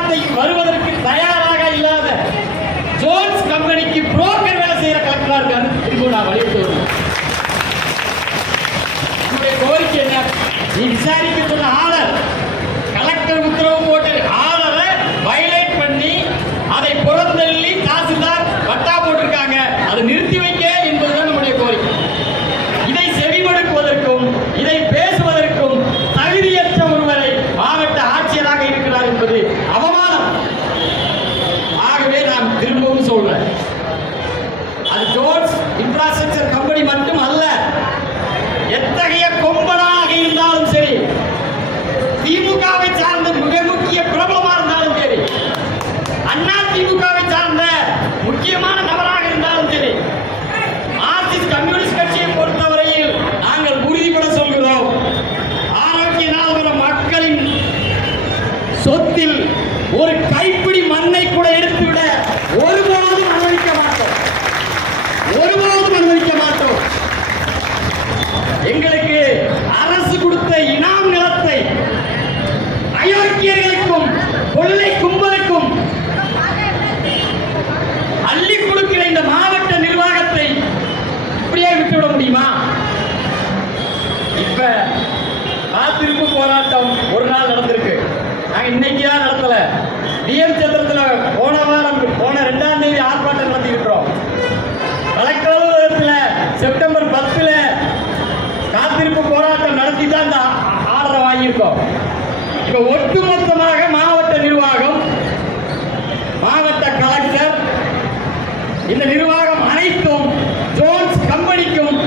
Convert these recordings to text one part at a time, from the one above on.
பேச்சுவார்த்தை வருவதற்கு தயாராக இல்லாத ஜோன்ஸ் கம்பெனிக்கு புரோக்கர் வேலை செய்யற கலெக்டரா இருக்காரு திரும்ப நான் வலியுறுத்தி வருவேன். நம்முடைய கோரிக்கை என்ன நீ விசாரிக்க சொன்ன ஆர்டர் கலெக்டர் உத்தரவு போட்டு ஆர்டரை வயலேட் பண்ணி அதை புறந்தள்ளி இன்ஃப்ராஸ்ட்ரக்சர் கம்பெனி மட்டும் அல்ல எத்தகைய கொம்பனாக இருந்தாலும் சரி திமுகவை சார்ந்த கொள்ளை கும்பலுக்கும் அள்ளி கொடுக்கிற இந்த மாவட்ட நிர்வாகத்தை இப்படியே விட்டுவிட முடியுமா? இப்ப காத்திருப்பு போராட்டம் ஒரு நாள் நடந்திருக்கு. நாங்க இன்னைக்கு தான் நடத்தல. டிஎம் சந்திரத்துல போன வாரம் போன ரெண்டாம் தேதி ஆர்ப்பாட்டம் நடத்திக்கிட்டோம். கலெக்டர் செப்டம்பர் பத்துல காத்திருப்பு போராட்டம் நடத்தி தான் இந்த ஆர்டரை வாங்கியிருக்கோம் இப்ப ஒட்டுமொத்தமாக மாவட்ட நிர்வாகம் மாவட்ட கலெக்டர் இந்த நிர்வாகம் அனைத்தும் ஜோன்ஸ் கம்பெனிக்கும்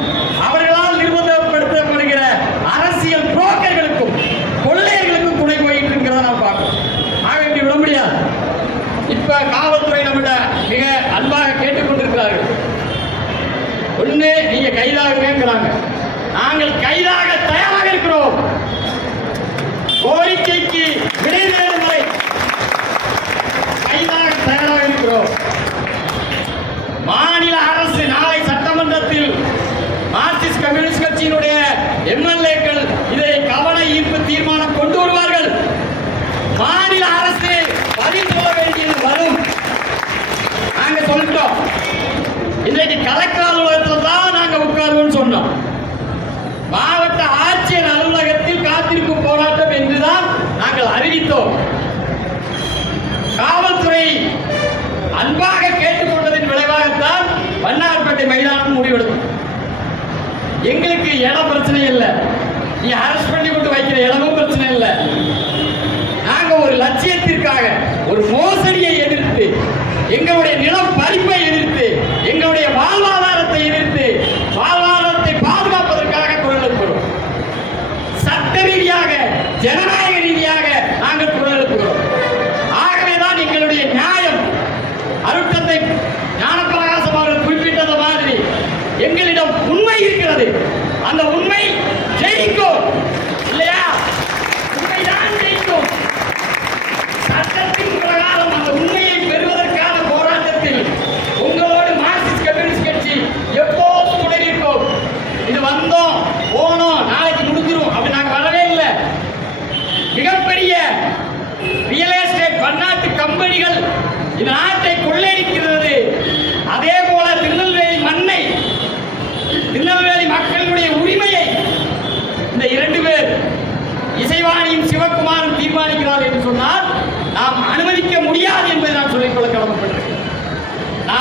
அவர்களால் நிர்பந்தப்படுத்தப்படுகிற அரசியல் புரோக்கர்களுக்கும் கொள்ளையர்களுக்கும் துணை போயிட்டு இருக்கிறத நாம் பார்க்கணும் ஆக இப்படி விட முடியாது இப்ப காவல்துறை நம்மகிட்ட மிக அன்பாக கேட்டுக்கொண்டிருக்கிறார்கள். ஒண்ணு நீங்க கைதாகுங்கிறாங்க நாங்கள் கைதாக தயாராக இருக்கிறோம். கோரிக்கை விடை தேடும் வரை கைதாக தயாராக இருக்கிறோம் மாநில அரசு நாளை சட்டமன்றத்தில் மார்க்சிஸ்ட் கம்யூனிஸ்ட் கட்சியினுடைய எம்எல்ஏக்கள் இதை கவன ஈர்ப்பு தீர்மானம் கொண்டு வருவார்கள். மாநில அரசு பதில் சொல்ல வேண்டியது வரும். நாங்க சொல்லிட்டோம். இன்றைக்கு கலெக்டர் அலுவலகத்தில் தான் நாங்க உட்காருவோம்னு சொன்னோம். மாவட்ட ஆட்சியர் அலுவலகத்தில் காத்திருப்பு போராட்டம் என்றுதான் நாங்கள் அறிவித்தோம். எங்களுக்கு இடம் பிரச்சனை இல்லை. நீ அரெஸ்ட் பண்ணி கொண்டு வைக்கிற இடமும் பிரச்சனை இல்லை. நாங்க ஒரு லட்சியத்திற்காக ஒரு மோசடியை எதிர்த்து எங்களுடைய நிலம் பறிப்பை எதிர்த்து எங்களுடைய வாழ்வாதாரத்தை எதிர்த்து வாழ்வாதாரத்தை பாதுகாப்பதற்காக குரல் சட்ட ரீதியாக ஜன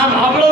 हम हम लोग